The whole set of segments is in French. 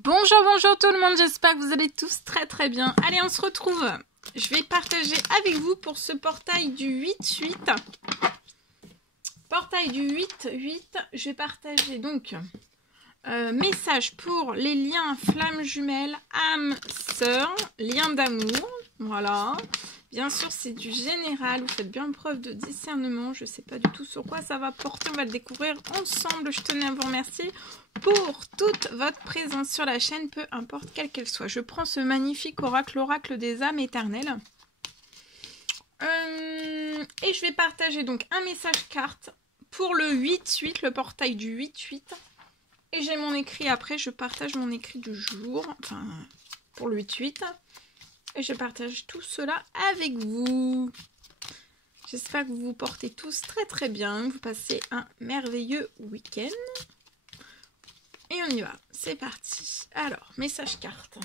Bonjour, bonjour tout le monde, j'espère que vous allez tous très bien. Allez, on se retrouve. Je vais partager avec vous pour ce portail du 8-8. Portail du 8-8, je vais partager donc message pour les liens flammes jumelles, âme sœur, lien d'amour. Voilà. Bien sûr, c'est du général. Vous faites bien preuve de discernement. Je ne sais pas du tout sur quoi ça va porter. On va le découvrir ensemble. Je tenais à vous remercier pour toute votre présence sur la chaîne, peu importe quelle qu'elle soit. Je prends ce magnifique oracle, l'oracle des âmes éternelles. Et je vais partager donc un message carte pour le 8-8, le portail du 8-8. Et j'ai mon écrit après. Je partage mon écrit du jour. Enfin, pour le 8-8. Et je partage tout cela avec vous. J'espère que vous vous portez tous très bien. Vous passez un merveilleux week-end. Et on y va. C'est parti. Alors, message carte.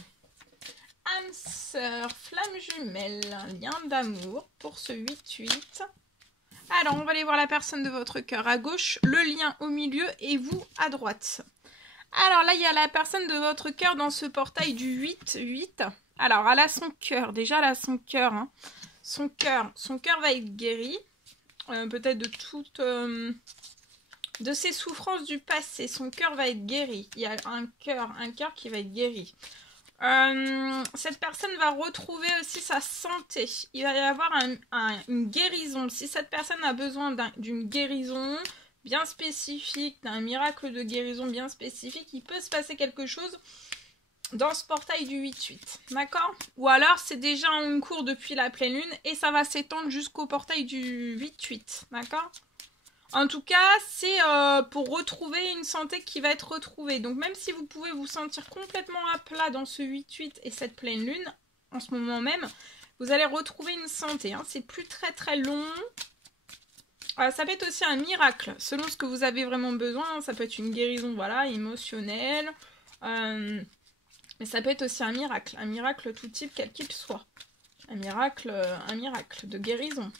Âme sœur, flamme jumelle, lien d'amour pour ce 8-8. Alors, on va aller voir la personne de votre cœur à gauche, le lien au milieu et vous à droite. Alors là, il y a la personne de votre cœur dans ce portail du 8-8. Alors, elle a son cœur. Déjà, elle a son cœur. Hein. Son cœur va être guéri. Peut-être de toutes... de ses souffrances du passé. Son cœur va être guéri. Il y a un cœur qui va être guéri. Cette personne va retrouver aussi sa santé. Il va y avoir une guérison. Si cette personne a besoin d'une guérison bien spécifique, d'un miracle de guérison bien spécifique, il peut se passer quelque chose dans ce portail du 8-8, d'accord? Ou alors c'est déjà en cours depuis la pleine lune et ça va s'étendre jusqu'au portail du 8-8, d'accord? En tout cas, c'est pour retrouver une santé qui va être retrouvée. Donc même si vous pouvez vous sentir complètement à plat dans ce 8-8 et cette pleine lune, en ce moment même, vous allez retrouver une santé. Hein. C'est plus très long. Ça peut être aussi un miracle, selon ce que vous avez vraiment besoin. Ça peut être une guérison, voilà, émotionnelle. Mais ça peut être aussi un miracle tout type, quel qu'il soit. Un miracle de guérison.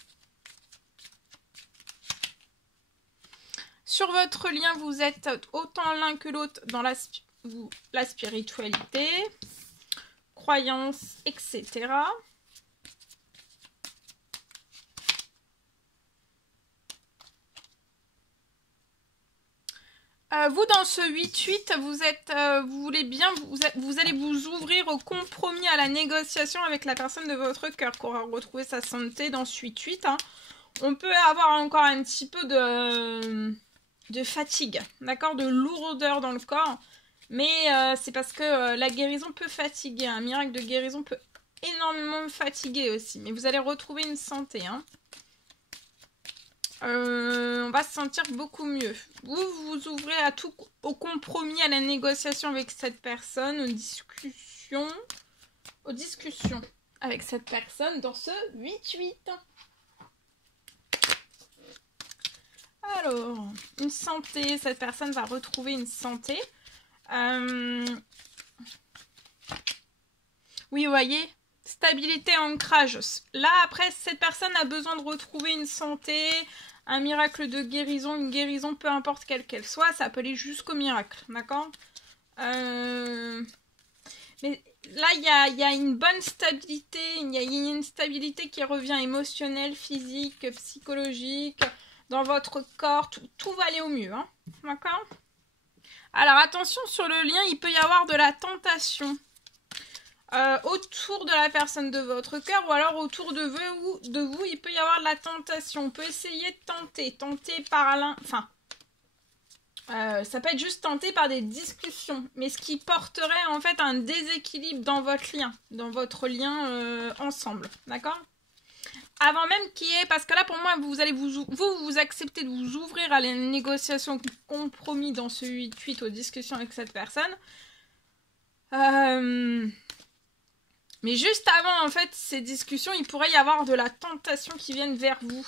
Sur votre lien, vous êtes autant l'un que l'autre dans la spiritualité, croyances, etc. Vous, dans ce 8-8, vous voulez bien, vous allez vous ouvrir au compromis, à la négociation avec la personne de votre cœur qui aura retrouvé sa santé dans ce 8-8. Hein. On peut avoir encore un petit peu de fatigue, d'accord, de lourdeur dans le corps, mais c'est parce que la guérison peut fatiguer, un miracle de guérison peut énormément fatiguer aussi, mais vous allez retrouver une santé, hein. On va se sentir beaucoup mieux. Vous vous ouvrez au compromis, à la négociation avec cette personne, aux discussions avec cette personne dans ce 8-8. Alors, une santé, cette personne va retrouver une santé. Oui, vous voyez, stabilité, ancrage. Là, après, cette personne a besoin de retrouver une santé, un miracle de guérison, une guérison, peu importe quelle qu'elle soit, ça peut aller jusqu'au miracle, d'accord? Mais là, il y a une bonne stabilité, il y a une stabilité qui revient émotionnelle, physique, psychologique, dans votre corps, tout va aller au mieux, hein, d'accord? Alors, attention, sur le lien, il peut y avoir de la tentation. Autour de la personne de votre cœur ou alors autour de vous, il peut y avoir de la tentation. On peut essayer de tenter par l'un, enfin, ça peut être juste tenté par des discussions, mais ce qui porterait en fait un déséquilibre dans votre lien ensemble, d'accord? Avant même qu'il y ait, parce que là pour moi vous acceptez de vous ouvrir à la négociation compromis dans ce 8-8 aux discussions avec cette personne. Mais juste avant, en fait, ces discussions, il pourrait y avoir de la tentation qui vienne vers vous.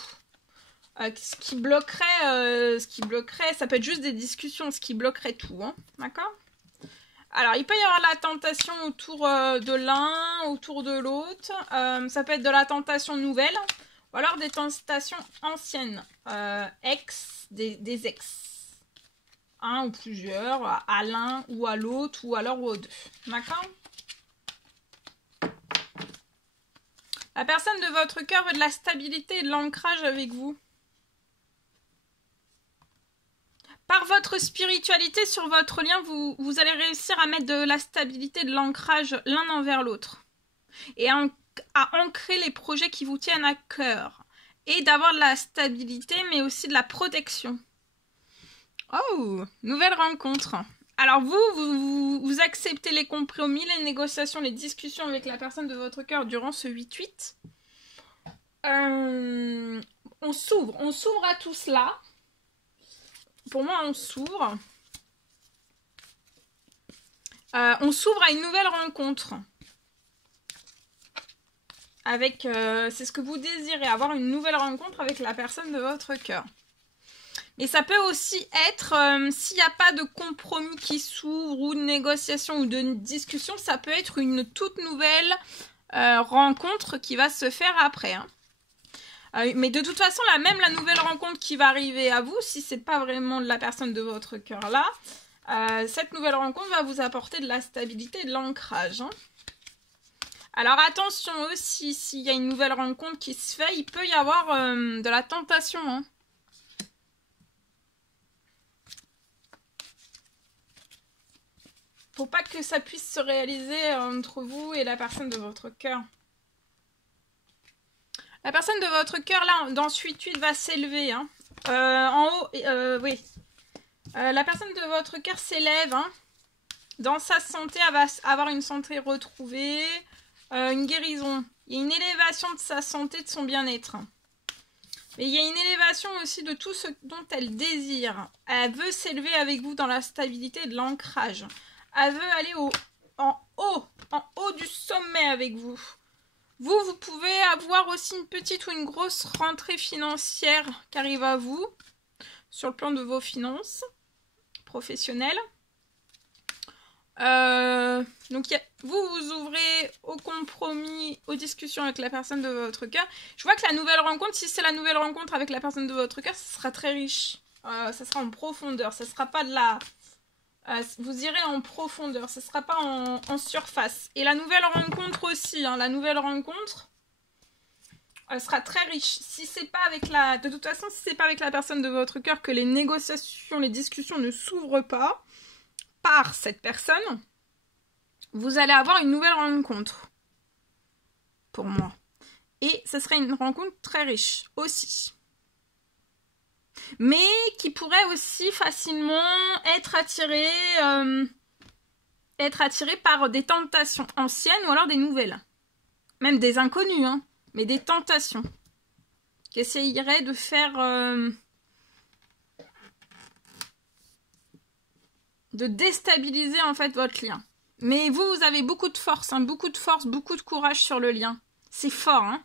Ce qui bloquerait, ça peut être juste des discussions, ce qui bloquerait tout, hein, d'accord? Alors, il peut y avoir de la tentation autour de l'un, autour de l'autre. Ça peut être de la tentation nouvelle, ou alors des tentations anciennes, des ex. un ou plusieurs, à l'un ou à l'autre, ou alors aux deux. D'accord? La personne de votre cœur veut de la stabilité et de l'ancrage avec vous. Par votre spiritualité sur votre lien, vous allez réussir à mettre de la stabilité et de l'ancrage l'un envers l'autre. Et à ancrer les projets qui vous tiennent à cœur. Et d'avoir de la stabilité, mais aussi de la protection. Oh, nouvelle rencontre. Alors vous acceptez les compromis, les négociations, les discussions avec la personne de votre cœur durant ce 8-8. On s'ouvre à tout cela. Pour moi, on s'ouvre. On s'ouvre à une nouvelle rencontre. Avec, c'est ce que vous désirez, avoir une nouvelle rencontre avec la personne de votre cœur. Mais ça peut aussi être, s'il n'y a pas de compromis qui s'ouvre, ou de négociation, ou de discussion, ça peut être une toute nouvelle rencontre qui va se faire après. Hein. Mais de toute façon, même la nouvelle rencontre qui va arriver à vous, si c'est pas vraiment de la personne de votre cœur là, cette nouvelle rencontre va vous apporter de la stabilité et de l'ancrage. Hein. Alors attention aussi, s'il y a une nouvelle rencontre qui se fait, il peut y avoir de la tentation. Hein. Faut pas que ça puisse se réaliser entre vous et la personne de votre cœur. La personne de votre cœur, là, dans ce 8-8, va s'élever. Hein. En haut, oui. La personne de votre cœur s'élève. Hein. Dans sa santé, elle va avoir une santé retrouvée, une guérison. Il y a une élévation de sa santé, de son bien-être. Mais il y a une élévation aussi de tout ce dont elle désire. Elle veut s'élever avec vous dans la stabilité et de l'ancrage. Elle veut aller en haut du sommet avec vous. Vous pouvez avoir aussi une petite ou une grosse rentrée financière qui arrive à vous sur le plan de vos finances professionnelles. Donc vous ouvrez au compromis, aux discussions avec la personne de votre cœur. Je vois que la nouvelle rencontre, si c'est la nouvelle rencontre avec la personne de votre cœur, ça sera très riche. Ça sera en profondeur, ça sera pas de la... vous irez en profondeur, ce ne sera pas en surface. Et la nouvelle rencontre aussi, hein, la nouvelle rencontre sera très riche. Si c'est pas avec la... De toute façon, si c'est pas avec la personne de votre cœur que les négociations, les discussions ne s'ouvrent pas par cette personne, vous allez avoir une nouvelle rencontre. Pour moi. Et ce serait une rencontre très riche aussi. Mais qui pourrait aussi facilement être attiré par des tentations anciennes ou alors des nouvelles. Même des inconnus, hein, mais des tentations. Qui essayeraient de faire... de déstabiliser en fait votre lien. Mais vous avez beaucoup de force, hein, beaucoup de courage sur le lien. C'est fort, hein.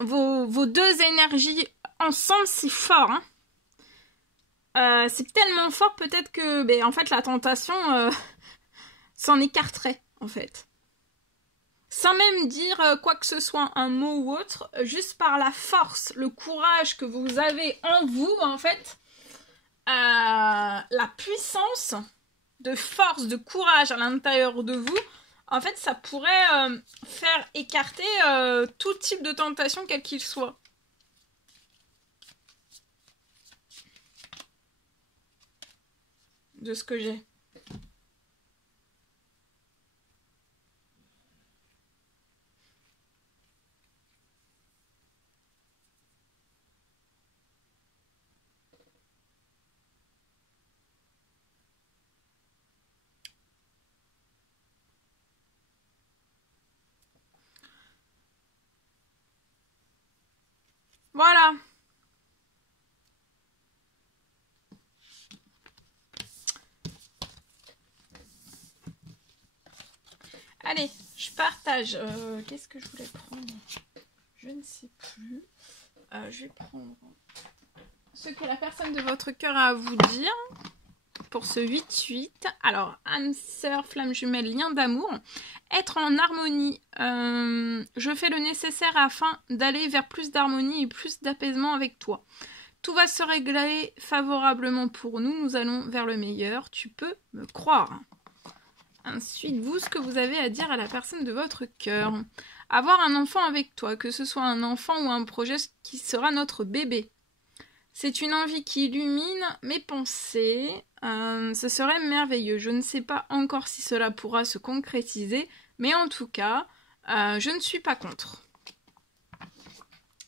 Vos deux énergies ensemble, c'est fort, hein. C'est tellement fort peut-être que en fait la tentation s'en écarterait en fait. Sans même dire quoi que ce soit, un mot ou autre, juste par la force, le courage que vous avez en vous en fait, la puissance de force, de courage à l'intérieur de vous, en fait ça pourrait faire écarter tout type de tentation quel qu'il soit. De ce que j'ai. Voilà. Allez, je partage. Qu'est-ce que je voulais prendre? Je ne sais plus. Je vais prendre ce que la personne de votre cœur a à vous dire pour ce 8-8. Alors, âme sœur, flamme jumelle, lien d'amour. Être en harmonie. Je fais le nécessaire afin d'aller vers plus d'harmonie et plus d'apaisement avec toi. Tout va se régler favorablement pour nous. Nous allons vers le meilleur. Tu peux me croire. Ensuite, vous, ce que vous avez à dire à la personne de votre cœur. Avoir un enfant avec toi, que ce soit un enfant ou un projet qui sera notre bébé. C'est une envie qui illumine mes pensées. Ce serait merveilleux. Je ne sais pas encore si cela pourra se concrétiser, mais en tout cas, je ne suis pas contre.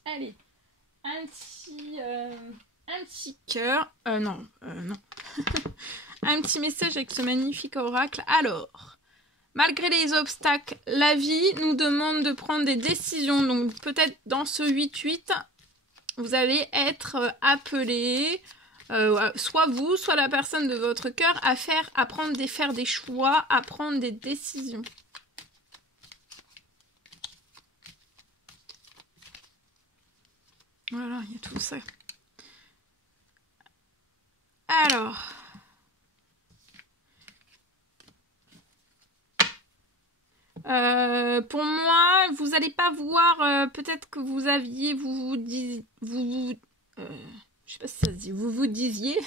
Allez, un petit cœur. Non. Un petit message avec ce magnifique oracle. Alors, malgré les obstacles, la vie nous demande de prendre des décisions. Donc peut-être dans ce 8-8, vous allez être appelé, soit vous, soit la personne de votre cœur, à faire des choix, à prendre des décisions. Voilà, il y a tout ça. Alors... pour moi, vous n'allez pas voir, peut-être que vous aviez, je sais pas si ça se dit, vous vous disiez,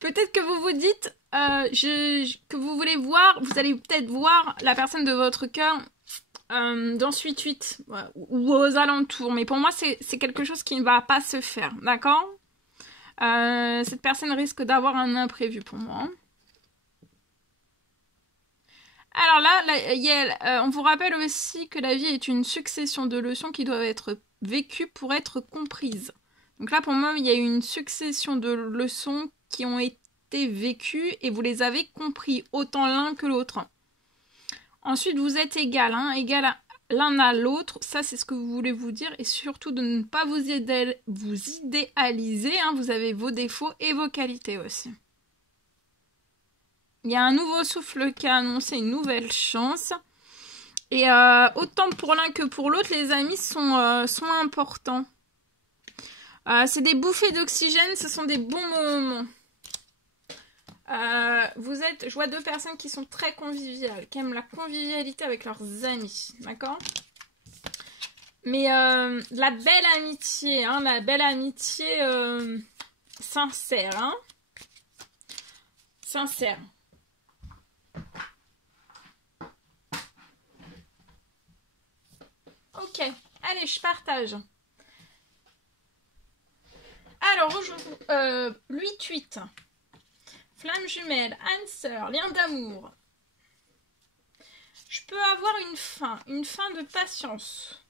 peut-être que vous vous dites, que vous voulez voir, vous allez peut-être voir la personne de votre cœur dans ce 8-8, ou aux alentours, mais pour moi, c'est quelque chose qui ne va pas se faire, d'accord? Cette personne risque d'avoir un imprévu pour moi. Alors là, on vous rappelle aussi que la vie est une succession de leçons qui doivent être vécues pour être comprises. Donc là, pour moi, il y a une succession de leçons qui ont été vécues et vous les avez compris, autant l'un que l'autre. Ensuite, vous êtes égal l'un à l'autre, ça c'est ce que vous voulez vous dire, et surtout de ne pas vous idéaliser, hein, vous avez vos défauts et vos qualités aussi. Il y a un nouveau souffle qui a annoncé une nouvelle chance. Et autant pour l'un que pour l'autre, les amis sont importants. C'est des bouffées d'oxygène, ce sont des bons moments. Je vois deux personnes qui sont très conviviales, qui aiment la convivialité avec leurs amis, d'accord? Mais la belle amitié, hein, sincère, hein? Sincère. Ok, allez, je partage. Alors, aujourd'hui, 8-8. Flamme jumelle, âme sœur, lien d'amour. Je peux avoir une fin de patience.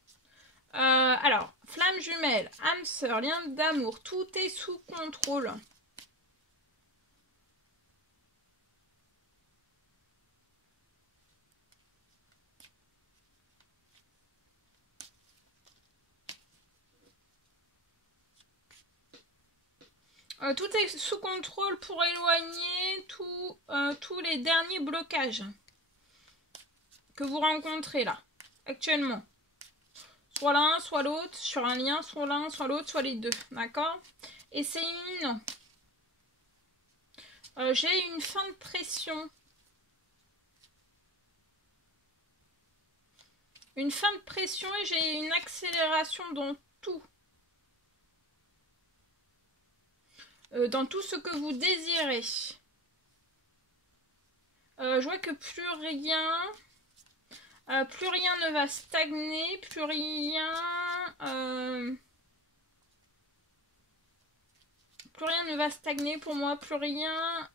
Alors, flamme jumelle, âme sœur, lien d'amour, tout est sous contrôle. Tout est sous contrôle pour éloigner tous les derniers blocages que vous rencontrez là, actuellement. Soit l'un, soit l'autre, sur un lien, soit l'un, soit l'autre, soit les deux, d'accord? Et c'est imminent. J'ai une fin de pression. Une fin de pression et j'ai une accélération dans tout. Dans tout ce que vous désirez. Je vois que plus rien ne va stagner, plus rien ne va stagner pour moi, plus rien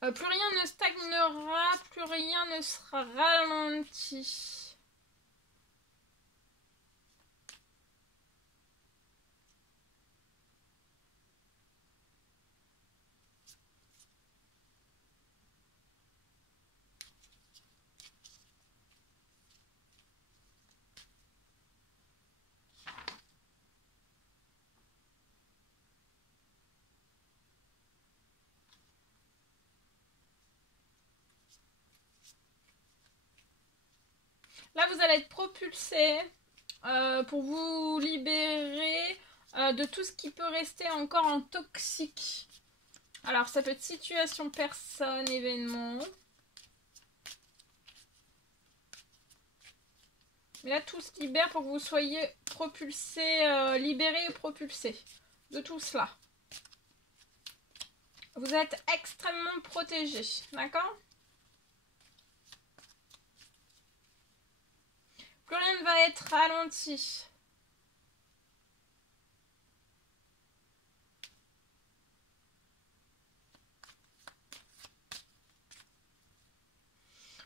plus rien ne stagnera, plus rien ne sera ralenti. Là, vous allez être propulsé pour vous libérer de tout ce qui peut rester encore en toxique. Alors, ça peut être situation, personne, événement. Mais là, tout se libère pour que vous soyez propulsé, libéré et propulsé de tout cela. Vous êtes extrêmement protégé, d'accord? Plus rien ne va être ralenti.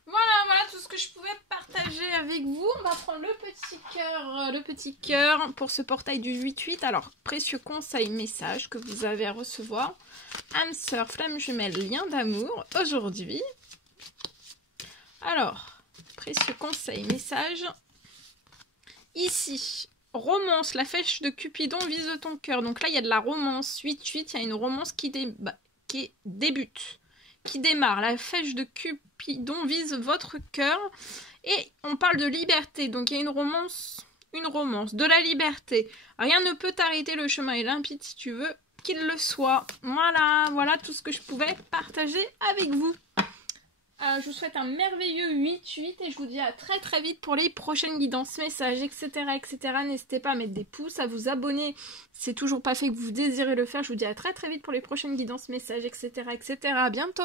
Voilà tout ce que je pouvais partager avec vous. On va prendre le petit cœur pour ce portail du 8-8. Alors, précieux conseil, message que vous avez à recevoir. Âme sœur, flamme jumelle, lien d'amour, aujourd'hui. Alors, précieux conseil, message. Ici, romance, la flèche de Cupidon vise ton cœur. Donc là, il y a de la romance. 8-8, il y a une romance qui débute, qui démarre. La flèche de Cupidon vise votre cœur. Et on parle de liberté. Donc il y a une romance, de la liberté. Rien ne peut t'arrêter, le chemin est limpide si tu veux qu'il le soit. Voilà tout ce que je pouvais partager avec vous. Je vous souhaite un merveilleux 8-8 et je vous dis à très très vite pour les prochaines guidances, messages, etc. N'hésitez pas à mettre des pouces, à vous abonner. Si c'est toujours pas fait que vous désirez le faire, je vous dis à très très vite pour les prochaines guidances, messages, etc. À bientôt!